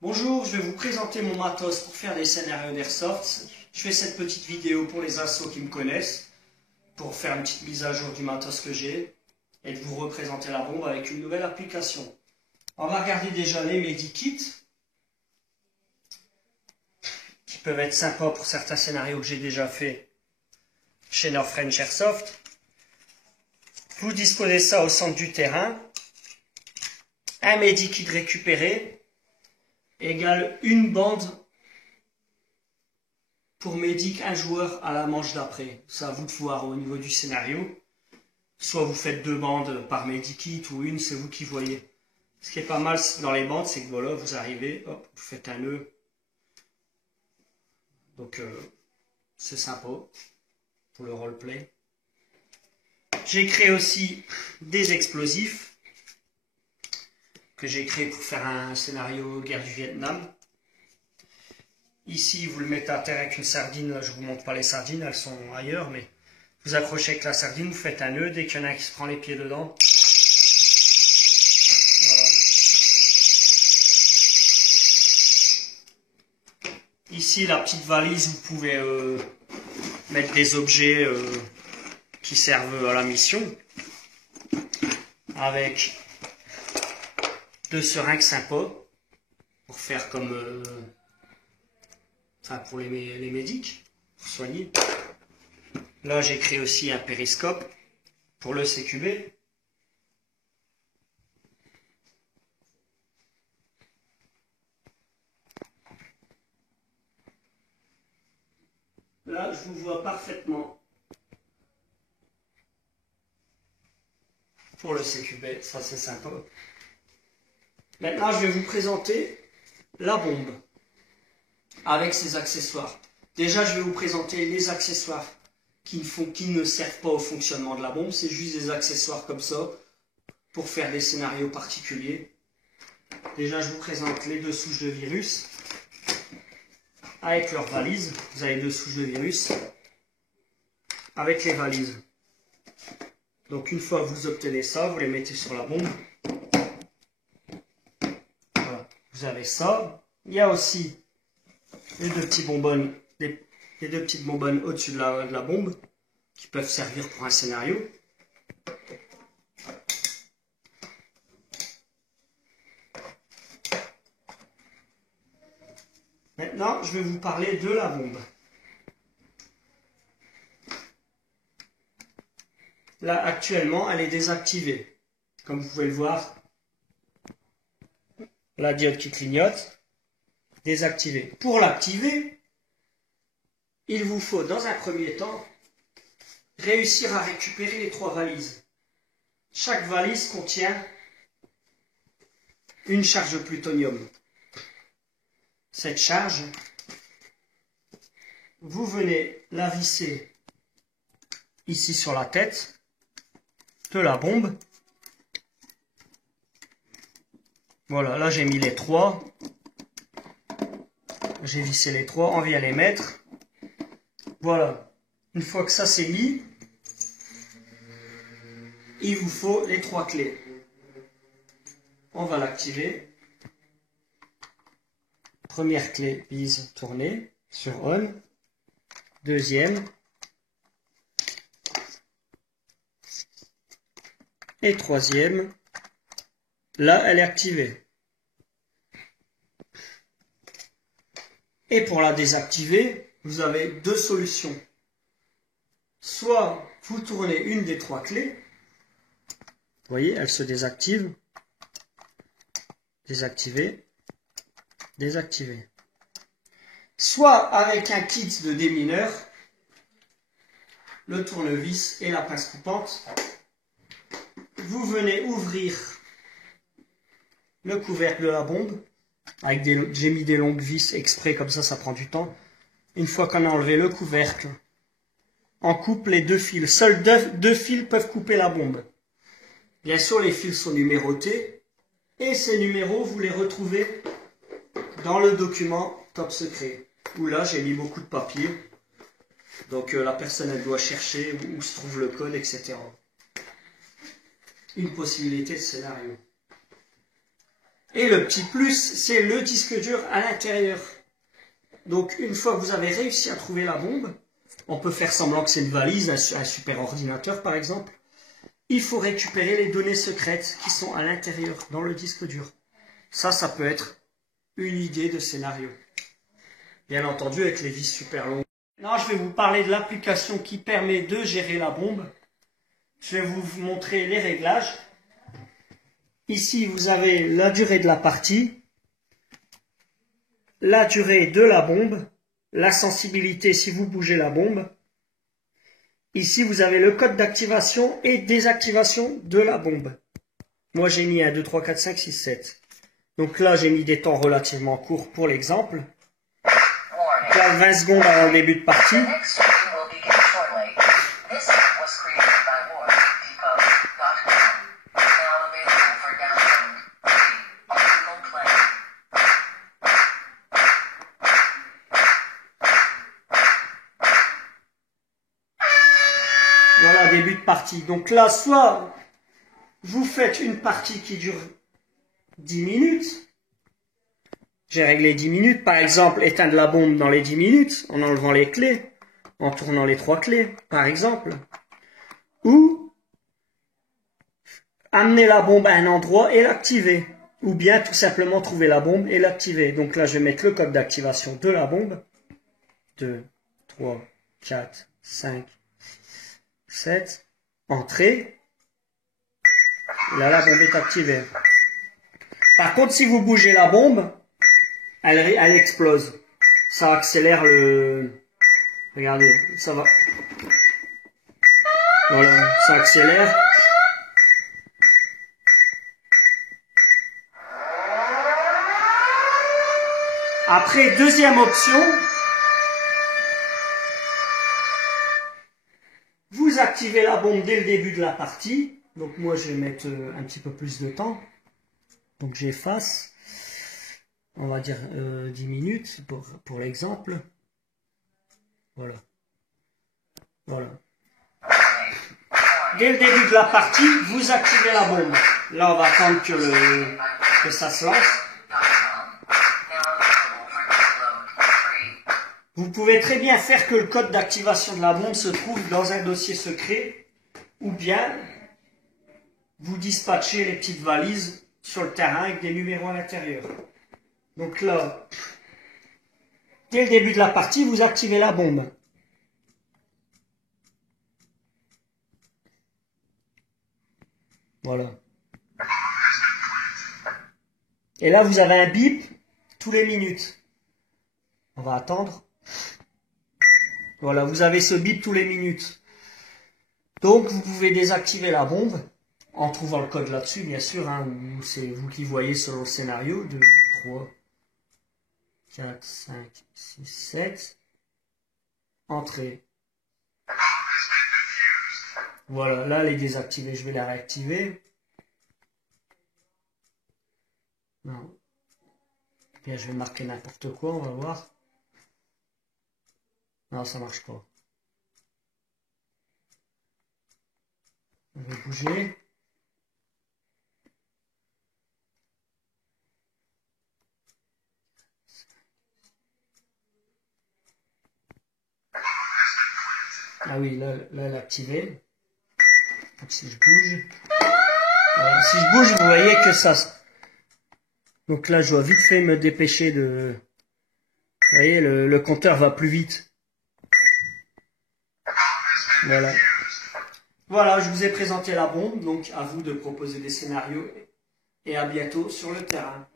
Bonjour, je vais vous présenter mon matos pour faire des scénarios d'airsoft. Je fais cette petite vidéo pour les assos qui me connaissent, pour faire une petite mise à jour du matos que j'ai et de vous représenter la bombe avec une nouvelle application. On va regarder déjà les medikits, qui peuvent être sympas pour certains scénarios que j'ai déjà fait chez North French Airsoft. Vous disposez ça au centre du terrain. Un medikit récupéré égale une bande pour médic un joueur à la manche d'après. C'est à vous de voir au niveau du scénario. Soit vous faites 2 bandes par medikit ou une, c'est vous qui voyez. Ce qui est pas mal dans les bandes, c'est que voilà, vous arrivez, hop, vous faites un nœud. Donc c'est sympa pour le roleplay. J'ai créé aussi des explosifs que j'ai créé pour faire un scénario guerre du Vietnam. Ici, vous le mettez à terre avec une sardine. Là, je ne vous montre pas les sardines, elles sont ailleurs, mais vous accrochez avec la sardine, vous faites un nœud. Dès qu'il y en a un qui se prend les pieds dedans, voilà. Ici, la petite valise, vous pouvez mettre des objets qui servent à la mission, avec 2 seringues sympas pour faire comme pour les médics, pour soigner. Là, j'ai créé aussi un périscope pour le CQB. Là, je vous vois parfaitement pour le CQB, ça c'est sympa. Maintenant, je vais vous présenter la bombe avec ses accessoires. Déjà, je vais vous présenter les accessoires qui ne servent pas au fonctionnement de la bombe. C'est juste des accessoires comme ça pour faire des scénarios particuliers. Déjà, je vous présente les 2 souches de virus avec leurs valises. Vous avez 2 souches de virus avec les valises. Donc, une fois que vous obtenez ça, vous les mettez sur la bombe. Voilà. Vous avez ça. Il y a aussi les 2 petits bonbonnes, les 2 petites bonbonnes au-dessus de la bombe qui peuvent servir pour un scénario. Maintenant, je vais vous parler de la bombe. Là, actuellement, elle est désactivée. Comme vous pouvez le voir, la diode qui clignote, désactivée. Pour l'activer, il vous faut, dans un premier temps, réussir à récupérer les 3 valises. Chaque valise contient une charge de plutonium. Cette charge, vous venez la visser ici sur la tête de la bombe. Voilà, là j'ai mis les 3. J'ai vissé les 3, on vient les mettre. Voilà, une fois que ça c'est mis, il vous faut les 3 clés. On va l'activer. Première clé, vise, tourner sur on. Deuxième. Et troisième. Là, elle est activée. Et pour la désactiver, vous avez 2 solutions. Soit vous tournez une des 3 clés. Vous voyez, elle se désactive. Désactiver. Désactiver. Soit avec un kit de démineur, le tournevis et la pince coupante, vous venez ouvrir le couvercle de la bombe. J'ai mis des longues vis exprès, comme ça prend du temps. Une fois qu'on a enlevé le couvercle, on coupe les 2 fils. Seuls 2 fils peuvent couper la bombe. Bien sûr, les fils sont numérotés. Et ces numéros, vous les retrouvez dans le document top secret. Où là, j'ai mis beaucoup de papier. Donc la personne, elle doit chercher où se trouve le code, etc. Une possibilité de scénario. Et le petit plus, c'est le disque dur à l'intérieur. Donc, une fois que vous avez réussi à trouver la bombe, on peut faire semblant que c'est une valise, un super ordinateur par exemple. Il faut récupérer les données secrètes qui sont à l'intérieur, dans le disque dur. Ça peut être une idée de scénario. Bien entendu, avec les vis super longues. Maintenant, je vais vous parler de l'application qui permet de gérer la bombe. Je vais vous montrer les réglages. Ici, vous avez la durée de la partie, la durée de la bombe, la sensibilité si vous bougez la bombe. Ici, vous avez le code d'activation et désactivation de la bombe. Moi, j'ai mis 1, 2, 3, 4, 5, 6, 7. Donc là, j'ai mis des temps relativement courts pour l'exemple. Là, 20 secondes avant le début de partie. Voilà, début de partie. Donc là, soit vous faites une partie qui dure 10 minutes. J'ai réglé 10 minutes. Par exemple, éteindre la bombe dans les 10 minutes, en enlevant les clés, en tournant les 3 clés, par exemple. Ou amener la bombe à un endroit et l'activer. Ou bien tout simplement trouver la bombe et l'activer. Donc là, je vais mettre le code d'activation de la bombe. 2, 3, 4, 5, 7. Entrée. Là, la bombe est activée. Par contre, si vous bougez la bombe, elle explose. Ça accélère le... Regardez, ça va. Voilà, ça accélère. Après, deuxième option, vous activez la bombe dès le début de la partie. Donc moi, je vais mettre un petit peu plus de temps. Donc j'efface. On va dire 10 minutes pour l'exemple. Voilà. Voilà. Dès le début de la partie, vous activez la bombe. Là, on va attendre que ça se lance. Vous pouvez très bien faire que le code d'activation de la bombe se trouve dans un dossier secret, ou bien vous dispatchez les petites valises sur le terrain avec des numéros à l'intérieur. Donc là, dès le début de la partie, vous activez la bombe. Voilà. Et là, vous avez un bip tous les minutes. On va attendre. Voilà, vous avez ce bip tous les minutes. Donc, vous pouvez désactiver la bombe en trouvant le code là-dessus, bien sûr. Hein, c'est vous qui voyez selon le scénario. 2, 3, 4, 5, 6, 7. Entrée. Voilà, là, elle est désactivée. Je vais la réactiver. Non. Bien, je vais marquer n'importe quoi, on va voir. Non, ça marche pas. On va bouger. Ah oui, là elle est activée. Donc si je bouge. Voilà, si je bouge, vous voyez que ça... Donc là, je dois vite fait me dépêcher de... Vous voyez, le compteur va plus vite. Voilà. Voilà, je vous ai présenté la bombe, donc à vous de proposer des scénarios et à bientôt sur le terrain.